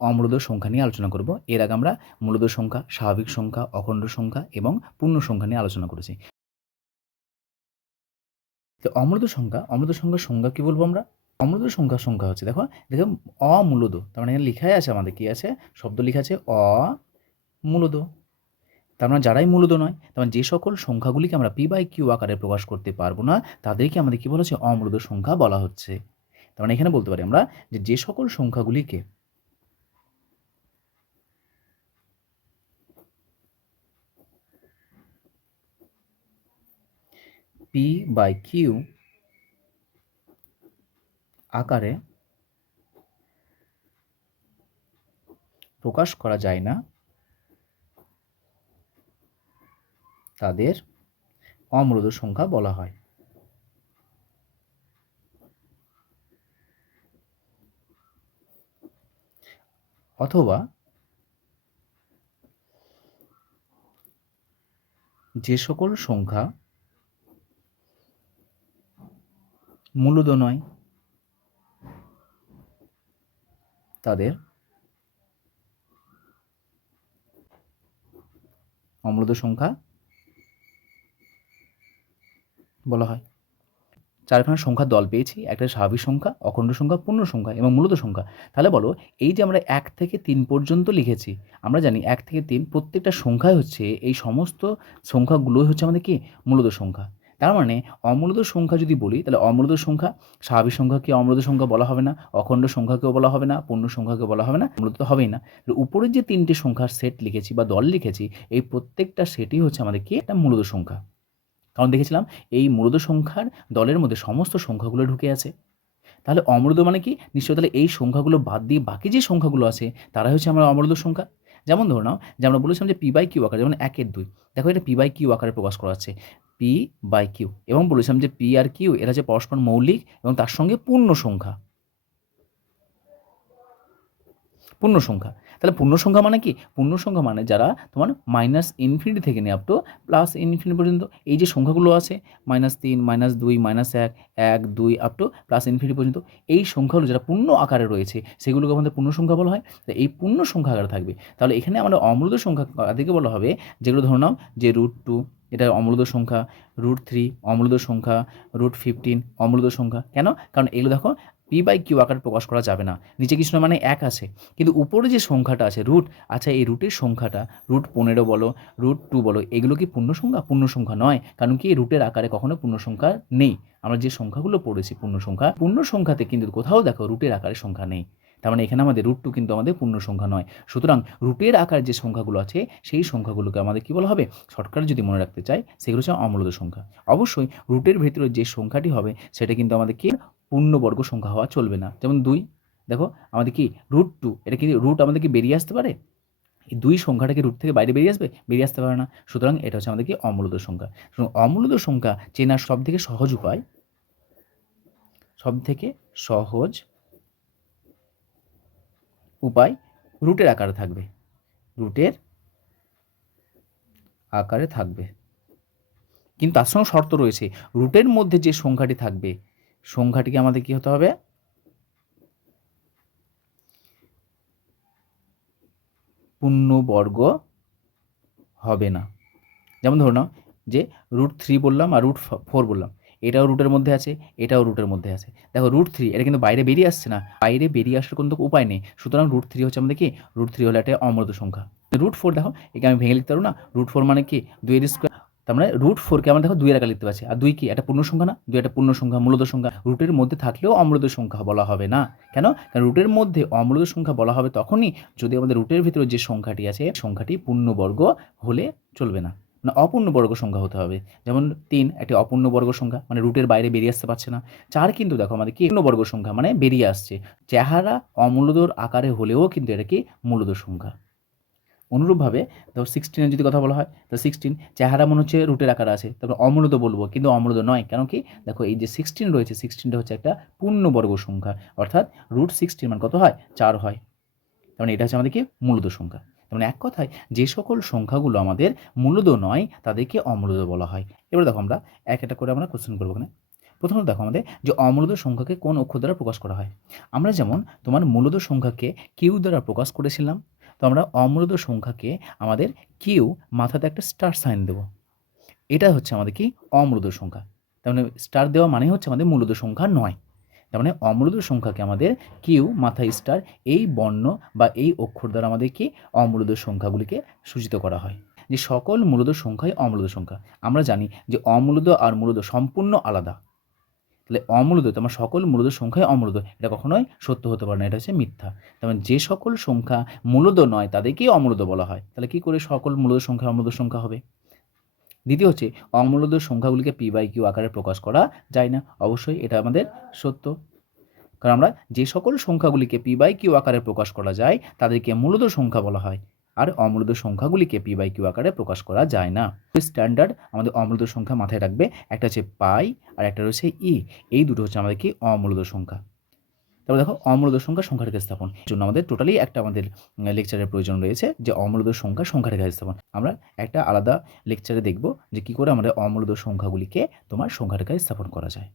অমূলদ সংখ্যা নিয়ে আলোচনা করব। এর আগে আমরা মূলদ সংখ্যা, স্বাভাবিক সংখ্যা, অখণ্ড সংখ্যা এবং পূর্ণ সংখ্যা নিয়ে আলোচনা করেছি। তো অমূলদ সংখ্যা অমৃত সংখ্যার সংজ্ঞা কি বলব আমরা? অমৃত সংখ্যার সংখ্যা হচ্ছে, দেখো দেখো, অমূলদ, তার মানে এখানে লেখাই আছে আমাদের, কি আছে? শব্দ লেখা আছে অমূলদ। তার মানে যারাই মূলদ নয়, তার মানে যে সকল সংখ্যাগুলিকে আমরা পি বাই কিউ আকারে প্রকাশ করতে পারব না, তাদেরকে আমাদের কি বলা হচ্ছে? অমূলদ সংখ্যা বলা হচ্ছে। তার মানে এখানে বলতে পারি আমরা যে সকল সংখ্যাগুলিকে পি বাই কিউ আকারে প্রকাশ করা যায় না। তাদের অমূলদ সংখ্যা বলা হয়। অথবা যে সকল সংখ্যা মূলদ নয়। তাদের অমূলদ সংখ্যা বলা হয়। চারখানা সংখ্যার দল পেয়েছি, একটা স্বাভাবিক সংখ্যা, অখণ্ড সংখ্যা, পূর্ণ সংখ্যা এবং মূলত সংখ্যা। তাহলে বলো, এই যে আমরা এক থেকে তিন পর্যন্ত লিখেছি, আমরা জানি এক থেকে তিন প্রত্যেকটা সংখ্যাই হচ্ছে, এই সমস্ত সংখ্যাগুলোই হচ্ছে আমাদের কি? মূলত সংখ্যা। তার মানে অমূলত সংখ্যা যদি বলি, তাহলে অমূলত সংখ্যা, স্বাভাবিক সংখ্যাকে অমূলত সংখ্যা বলা হবে না? অখণ্ড সংখ্যাকেও বলা হবে না, পূর্ণ সংখ্যাকে বলা হবে না মূলত হবেই না। উপরের যে তিনটে সংখ্যার সেট লিখেছি বা দল লিখেছি, এই প্রত্যেকটা সেটই হচ্ছে আমাদের কি? একটা মূলত সংখ্যা। কারণ দেখেছিলাম, এই মূলত সংখ্যার দলের মধ্যে সমস্ত সংখ্যাগুলো ঢুকে আছে। তাহলে অমৃত মানে কি? নিশ্চয় তাহলে এই সংখ্যাগুলো বাদ দিয়ে বাকি যে সংখ্যাগুলো আছে, তারাই হচ্ছে আমার অমৃত সংখ্যা। যেমন ধরো নাও, যে আমরা বলেছিলাম যে পি বাই কিউ আকার, যেমন একের দুই। দেখো এটা পি বাই কিউ আকারে প্রকাশ করা আছে পি বাই কিউ এবং বলেছিলাম যে পি আর কিউ এরা হচ্ছে পরস্পর মৌলিক এবং তার সঙ্গে পূর্ণ সংখ্যা। পূর্ণ সংখ্যা। তাহলে পূর্ণ সংখ্যা মানে কি? পূর্ণ সংখ্যা মানে যারা তোমার মাইনাস ইনফিনিটি থেকে নিয়ে আপ টু প্লাস ইনফিনিটি পর্যন্ত, এই যে সংখ্যাগুলো আছে মাইনাস তিন মাইনাস দুই মাইনাস এক এক, দুই আপ টু প্লাস ইনফিনিটি পর্যন্ত, এই সংখ্যাগুলো যারা পূর্ণ আকারে রয়েছে, সেগুলোকে আমাদের পূর্ণ সংখ্যা বলা হয়। তো এই পূর্ণ সংখ্যা আকারে থাকবে। তাহলে এখানে আমাদের অমৃত সংখ্যা তাদেরকে বলা হবে, যেগুলো ধরে নাও যে রুট টু এটা অমৃত সংখ্যা রুট থ্রি অমৃত সংখ্যা রুট ফিফটিন অমৃত সংখ্যা। কেন? কারণ এগুলো দেখো পি বাই কিউ আকারে প্রকাশ করা যাবে না। নিচে কিছু না মানে এক আছে। কিন্তু উপরে যে সংখ্যাটা আছে রুট আচ্ছা এই রুটের সংখ্যাটা রুট পনেরো বলো রুট টু বলো, এগুলো কি পূর্ণ সংখ্যা? পূর্ণ সংখ্যা নয়। কারণ কি রুটের আকারে কখনো পূর্ণ সংখ্যা নেই। আমরা যে সংখ্যাগুলো পড়েছি, পূর্ণ সংখ্যা, পূর্ণ সংখ্যাতে কিন্তু কোথাও দেখো রুটের আকারে সংখ্যা নেই। তার মানে এখানে আমাদের রুট টু কিন্তু আমাদের পূর্ণ সংখ্যা নয়। সুতরাং রুটের আকার যে সংখ্যাগুলো আছে, সেই সংখ্যাগুলোকে আমাদের কী বলা হবে? শর্টকাট যদি মনে রাখতে চাই, সেগুলো হচ্ছে অমূলত সংখ্যা। অবশ্যই রুটের ভেতরে যে সংখ্যাটি হবে, সেটা কিন্তু আমাদের কি? পূর্ণবর্গ সংখ্যা হওয়া চলবে না। যেমন দুই, দেখো, আমাদের কি রুট টু এটা কি রুট আমাদের কি বেরিয়ে আসতে পারে? এই দুই সংখ্যাটা কি রুট থেকে বাইরে বেরিয়ে আসবে? বেরিয়ে আসতে পারে না। সুতরাং এটা হচ্ছে আমাদের কি? অমূলত সংখ্যা। অমূলত সংখ্যা চেনার সব থেকে সহজ উপায় সব থেকে সহজ উপায় রুটের আকারে থাকবে। রুটের আকারে থাকবে। কিন্তু তার সঙ্গে শর্ত রয়েছে। রুটের মধ্যে যে সংখ্যাটি থাকবে, সংখ্যাটিকে আমাদের কি হতে হবে? পূর্ণবর্গ হবে না। যেমন ধরো না যে রুট থ্রি বললাম আর রুট ফোর বললাম। এটাও রুটের মধ্যে আছে, এটাও রুটের মধ্যে আছে। দেখো রুট থ্রি এটা কিন্তু বাইরে বেরিয়ে আসছে না। বাইরে বেরিয়ে আসার কোনো উপায় নেই। সুতরাং রুট থ্রি হচ্ছে আমাদের কি? রুট থ্রি হলো একটা অমৃত সংখ্যা। রুট ফোর দেখো, একে আমি ভেঙে লিখতে পারব না। রুট ফোর মানে কি? দুই স্কোয়ার তার মানে রুট ফোরকে আমরা দেখো দুই এলাকা লিখতে পারছি। আর দুই কি? একটা পূর্ণ সংখ্যা না? দুই একটা পূর্ণ সংখ্যা, মূলত সংখ্যা। রুটের মধ্যে থাকলেও অমৃত সংখ্যা বলা হবে না। কেন? কারণ রুটের মধ্যে অমৃত সংখ্যা বলা হবে তখনই যদি আমাদের রুটের ভিতরে যে সংখ্যাটি আছে, সংখ্যাটি পূর্ণবর্গ হলে চলবে না। মানে অপূর্ণ বর্গ সংখ্যা হতে হবে। যেমন তিন, একটি অপূর্ণ বর্গ সংখ্যা মানে রুটের বাইরে বেরিয়ে আসতে পারছে না। চার কিন্তু দেখো আমাদের কি বর্গ সংখ্যা মানে বেরিয়ে আসছে। চেহারা অমূলদর আকারে হলেও কিন্তু এটা কি মূলদর সংখ্যা। অনুরূপভাবে দেখো সিক্সটিনের যদি কথা বলা হয়, তো সিক্সটিন চেহারা মনে হচ্ছে রুটের আকার আছে। তারপর অমূলদ বলব, কিন্তু অমূলদ নয়, কেন কি? দেখো এই যে সিক্সটিন রয়েছে সিক্সটিনটা হচ্ছে একটা পূর্ণবর্গ সংখ্যা। অর্থাৎ রুট সিক্সটিন মানে কত হয়? চার হয়। তার মানে এটা হচ্ছে আমাদের কি? মূলদ সংখ্যা। তেমন এক কথায় যে সকল সংখ্যাগুলো আমাদের মূলদ নয়, তাদেরকে অমূলদ বলা হয়। এবার দেখো আমরা এক একটা করে আমরা কোশ্চেন করব এখানে। প্রথমত দেখো আমাদের যে অমূলদ সংখ্যাকে কোন অক্ষর দ্বারা প্রকাশ করা হয়? আমরা যেমন তোমার মূলদ সংখ্যাকে কিউ দ্বারা প্রকাশ করেছিলাম, তো আমরা অমূলদ সংখ্যাকে আমাদের কিউ মাথাতে একটা স্টার সাইন দেবো। এটা হচ্ছে আমাদের কি? অমূলদ সংখ্যা। তার মানে স্টার দেওয়া মানে হচ্ছে আমাদের মূলদ সংখ্যা নয়। তার মানে অমূলদ সংখ্যাকে আমাদের কিউ মাথায় স্টার এই বর্ণ বা এই অক্ষর দ্বারা আমাদের কি অমূলদ সংখ্যাগুলিকে সূচিত করা হয়। যে সকল মূলদ সংখ্যাই অমূলদ সংখ্যা। আমরা জানি যে অমূলদ আর মূলদ সম্পূর্ণ আলাদা। তাহলে অমূলদ তোমার সকল মূলদ সংখ্যাই অমূলদ এটা কখনোই সত্য হতে পারে না, এটা হচ্ছে মিথ্যা। তার মানে যে সকল সংখ্যা মূলদ নয়, তাদেরকেই অমূলদ বলা হয়। তাহলে কি করে সকল মূলদ সংখ্যা অমূলদ সংখ্যা হবে? দ্বিতীয় হচ্ছে অমূলদ সংখ্যাগুলিকে পি বাই কিউ আকারে প্রকাশ করা যায় না। অবশ্যই এটা আমাদের সত্য। কারণ আমরা যে সকল সংখ্যাগুলিকে পি বাই কিউ আকারে প্রকাশ করা যায়, তাদেরকে মূলত সংখ্যা বলা হয়। আর অমূলদ সংখ্যাগুলিকে পি বাই কিউ আকারে প্রকাশ করা যায় না। স্ট্যান্ডার্ড আমাদের অমূলদ সংখ্যা মাথায় রাখবে, একটা হচ্ছে পাই আর একটা রয়েছে ই এই দুটো হচ্ছে আমাদের কি অমূলদ সংখ্যা। তারপর দেখো অমূলদ সংখ্যা সংখ্যার কাছে স্থাপন। এর জন্য আমাদের টোটালি একটা আমাদের লেকচারের প্রয়োজন রয়েছে যে অমূলদ সংখ্যা সংখ্যার রেখা স্থাপন। আমরা একটা আলাদা লেকচারে দেখব যে কি করে আমাদের অমূলদ সংখ্যাগুলিকে তোমার সংখ্যার রেখায় স্থাপন করা যায়।